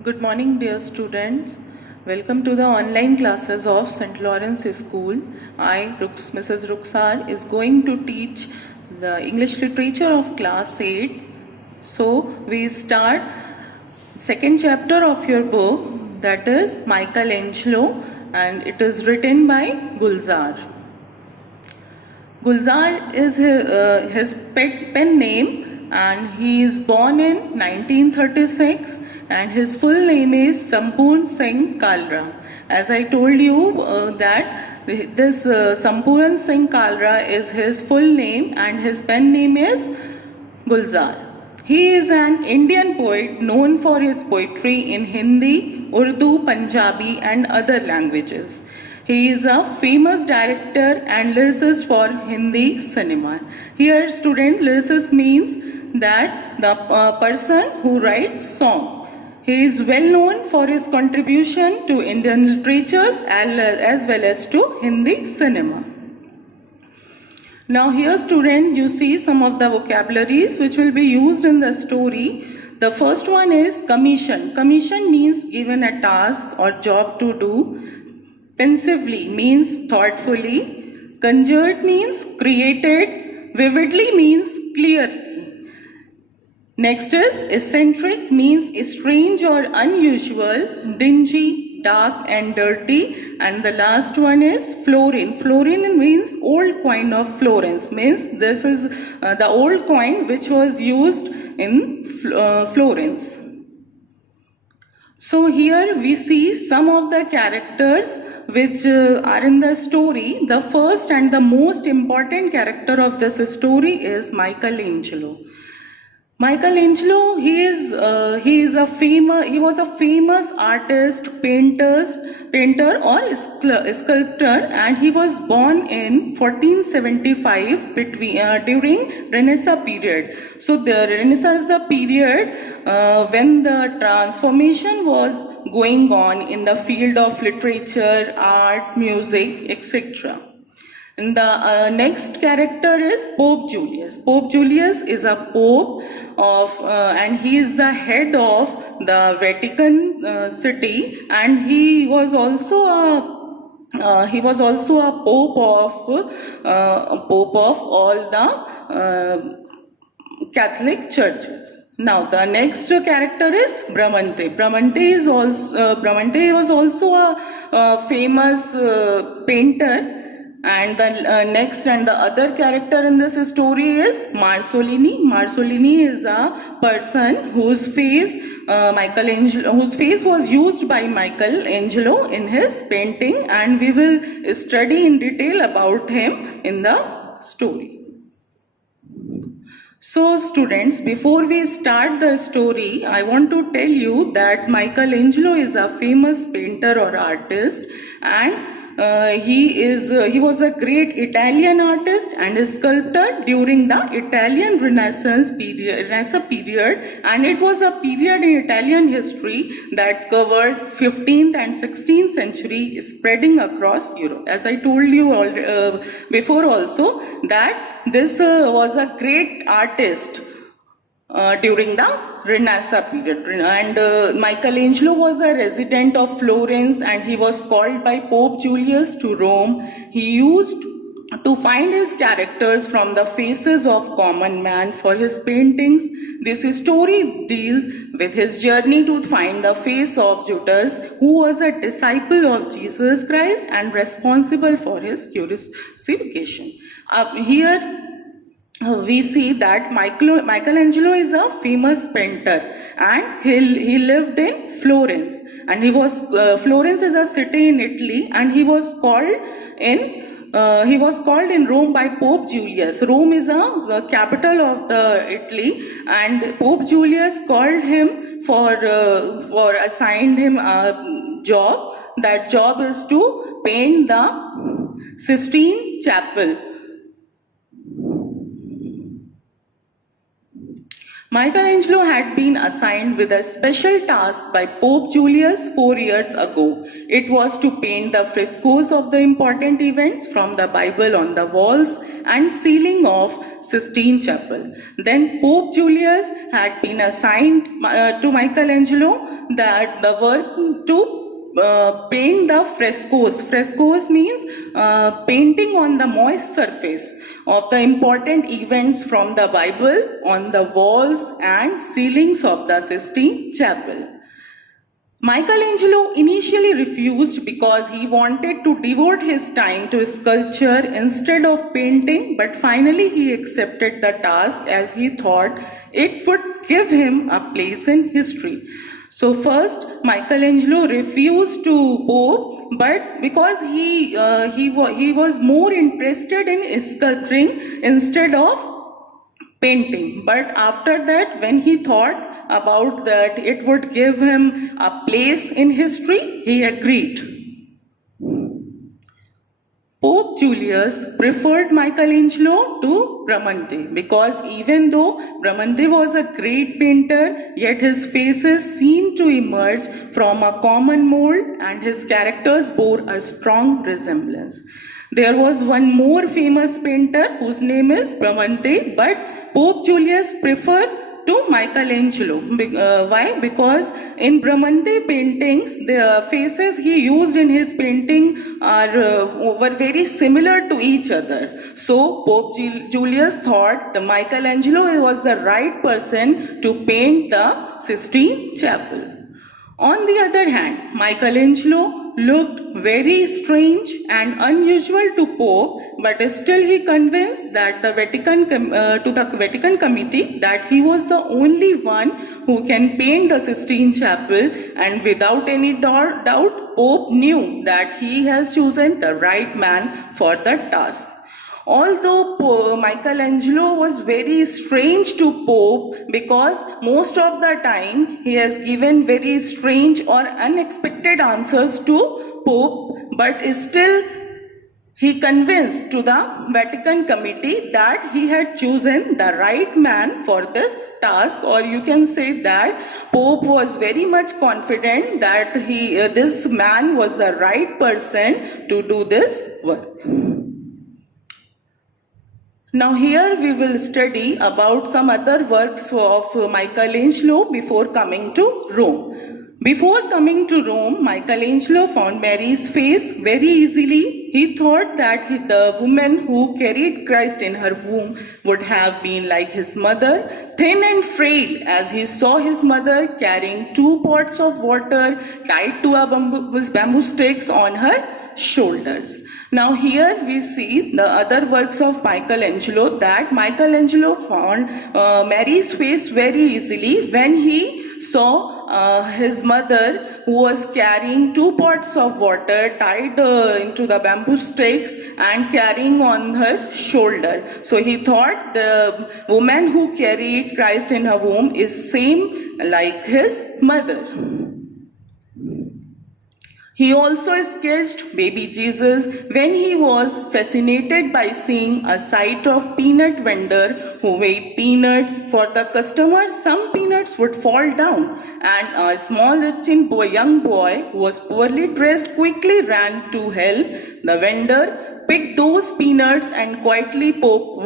Good morning, dear students. Welcome to the online classes of St. Lawrence School. Mrs. Ruxar, is going to teach the English literature of class 8. So, we start second chapter of your book, that is Michelangelo, and it is written by Gulzar. Gulzar is his pen name, and he is born in 1936, and his full name is Sampurn Singh Kalra. As I told you that this Sampurn Singh Kalra is his full name and his pen name is Gulzar. He is an Indian poet known for his poetry in Hindi, Urdu, Punjabi and other languages. He is a famous director and lyricist for Hindi cinema. Here, student, lyricist means that the person who writes song. He is well known for his contribution to Indian literatures as well as to Hindi cinema. Now here, student, you see some of the vocabularies which will be used in the story. The first one is commission. Commission means given a task or job to do. Pensively means thoughtfully. Conjured means created. Vividly means clearly. Next is eccentric means strange or unusual, dingy, dark and dirty. And the last one is florin. Florin means old coin of Florence. Means this is the old coin which was used in Florence. So here we see some of the characters which are in the story. The first and the most important character of this story is Michelangelo. Michelangelo, he was a famous artist, painter or sculptor, and he was born in 1475 during Renaissance period. So the Renaissance is the period when the transformation was going on in the field of literature, art, music, etc. And the next character is Pope Julius. Pope Julius is a pope and he is the head of the Vatican City, and he was also a pope of all the Catholic churches. Now the next character is Bramante. Bramante was also a famous painter. And the next and the other character in this story is Marsolini. Marsolini is a person whose face was used by Michelangelo in his painting, and we will study in detail about him in the story. So students, before we start the story, I want to tell you that Michelangelo is a famous painter or artist, and he was a great Italian artist and a sculptor during the Italian Renaissance period, and it was a period in Italian history that covered 15th and 16th century, spreading across Europe. As I told you before also, that this was a great artist during the Renaissance period, and Michelangelo was a resident of Florence, and he was called by Pope Julius to Rome. He used to find his characters from the faces of common man for his paintings. This story deals with his journey to find the face of Judas, who was a disciple of Jesus Christ and responsible for his crucifixion. Here we see that Michelangelo is a famous painter, and he lived in Florence, and Florence is a city in Italy, and he was called in Rome by Pope Julius. Rome is the capital of the Italy, and Pope Julius called him assigned him a job. That job is to paint the Sistine Chapel. Michelangelo had been assigned with a special task by Pope Julius 4 years ago. It was to paint the frescoes of the important events from the Bible on the walls and ceiling of Sistine Chapel. Then Pope Julius had been assigned to Michelangelo that the work to paint the frescoes. Frescoes means painting on the moist surface of the important events from the Bible on the walls and ceilings of the Sistine Chapel. Michelangelo initially refused because he wanted to devote his time to sculpture instead of painting, but finally he accepted the task as he thought it would give him a place in history. So first, Michelangelo refused to Pope, but because he was more interested in sculpturing instead of painting. But after that, when he thought about that it would give him a place in history, he agreed. Pope Julius preferred Michelangelo to Bramante because even though Bramante was a great painter, yet his faces seemed to emerge from a common mold and his characters bore a strong resemblance. There was one more famous painter whose name is Bramante, but Pope Julius preferred to Michelangelo. Why? Because in Bramante paintings, the faces he used in his painting were very similar to each other. So Pope Julius thought the Michelangelo was the right person to paint the Sistine Chapel. On the other hand, Michelangelo looked very strange and unusual to Pope, but still he convinced that the Vatican Committee that he was the only one who can paint the Sistine Chapel, and without any doubt, Pope knew that he has chosen the right man for the task. Although Michelangelo was very strange to Pope because most of the time he has given very strange or unexpected answers to Pope, but still he convinced to the Vatican Committee that he had chosen the right man for this task, or you can say that Pope was very much confident that this man was the right person to do this work. Now here we will study about some other works of Michelangelo before coming to Rome. Before coming to Rome, Michelangelo found Mary's face very easily. He thought that the woman who carried Christ in her womb would have been like his mother, thin and frail, as he saw his mother carrying 2 pots of water tied to a bamboo sticks on her shoulders. Now here we see the other works of Michelangelo, that Michelangelo found Mary's face very easily when he saw his mother who was carrying 2 pots of water tied into the bamboo sticks and carrying on her shoulder. So he thought the woman who carried Christ in her womb is same like his mother. He also sketched baby Jesus when he was fascinated by seeing a sight of peanut vendor who weighed peanuts. For the customers, some peanuts would fall down, and a small young boy who was poorly dressed quickly ran to help. The vendor picked those peanuts and quietly pop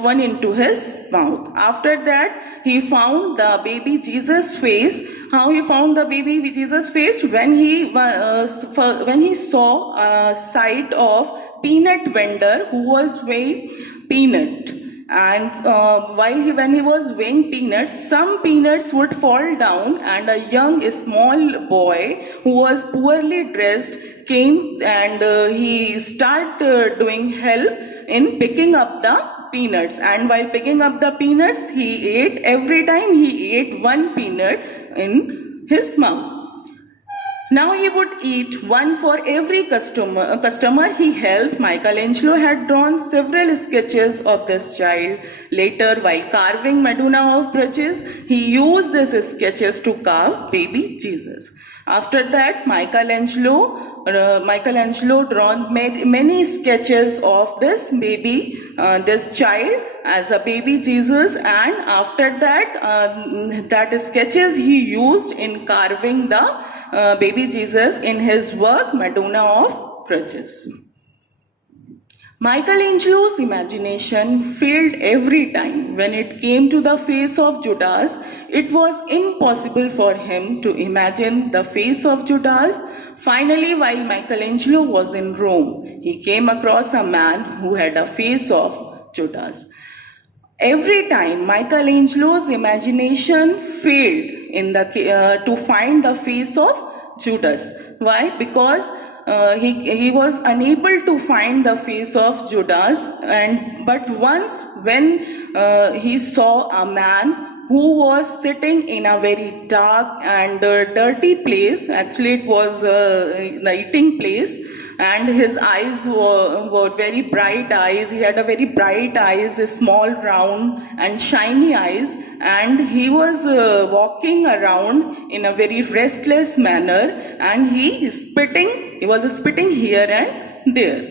one into his mouth. After that, he found the baby Jesus face. How he found the baby Jesus face? When he saw a sight of peanut vendor who was weighing peanut. And when he was weighing peanuts, some peanuts would fall down, and a young small boy who was poorly dressed came and he started doing help in picking up the peanuts. And while picking up the peanuts, he ate. Every time he ate 1 peanut in his mouth. Now he would eat 1 for every customer he helped. Michelangelo had drawn several sketches of this child. Later, while carving Madonna of Prejudice, he used these sketches to carve baby Jesus. After that, Michelangelo drawn many sketches of this baby, this child as a baby Jesus, and after that, that sketches he used in carving the baby Jesus in his work Madonna of Prejudice. Michelangelo's imagination failed every time. When it came to the face of Judas, it was impossible for him to imagine the face of Judas. Finally, while Michelangelo was in Rome, he came across a man who had a face of Judas. Every time Michelangelo's imagination failed to find the face of Judas. Why? Because he was unable to find the face of Judas, but once when he saw a man who was sitting in a very dark and dirty place. Actually, it was the eating place, and his eyes were very bright eyes. He had a very bright eyes, small, round, and shiny eyes, and he was walking around in a very restless manner, and he was spitting here and there.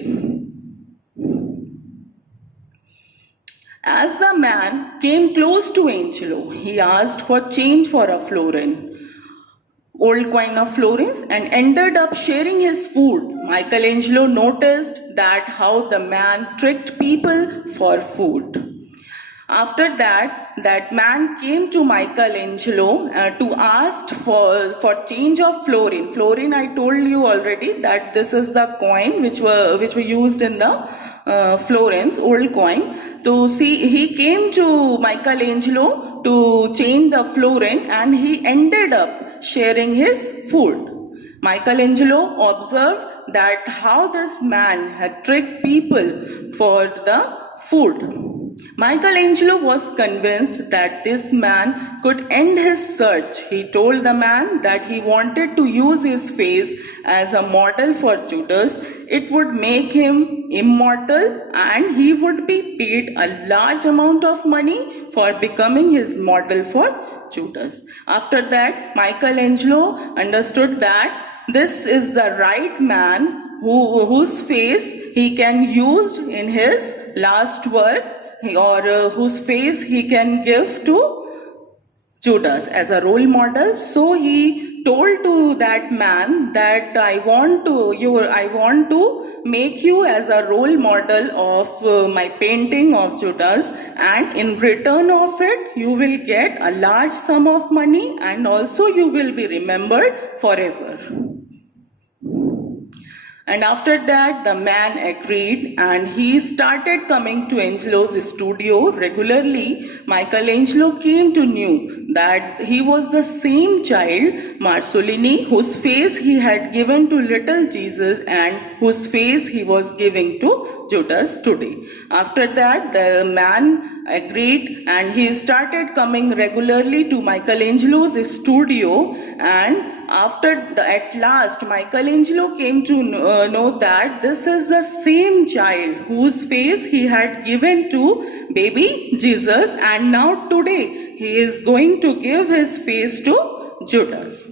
As the man came close to Angelo, he asked for change for a florin, old coin of florins, and ended up sharing his food. Michelangelo noticed that how the man tricked people for food. After that man came to Michelangelo to ask for change of florin. Florin, I told you already that this is the coin which were used in the florins, old coin. He came to Michelangelo to change the florin, and he ended up sharing his food. Michelangelo observed that how this man had tricked people for the food. Michelangelo was convinced that this man could end his search. He told the man that he wanted to use his face as a model for Judas. It would make him immortal, and he would be paid a large amount of money for becoming his model for Judas. After that, Michelangelo understood that this is the right man whose face he can use in his last work, or whose face he can give to Judas as a role model. So he told to that man that I want to make you as a role model of my painting of Judas, and in return of it you will get a large sum of money, and also you will be remembered forever. And after that, the man agreed, and he started coming to Angelo's studio regularly. Michelangelo came to know that he was the same child, Marsolini, whose face he had given to little Jesus and whose face he was giving to Judas today. After that, the man agreed, and he started coming regularly to Michelangelo's studio, and at last, Michelangelo came to know that this is the same child whose face he had given to baby Jesus, and now today he is going to give his face to Judas.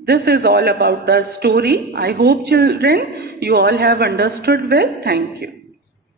This is all about the story. I hope, children, you all have understood well. Thank you.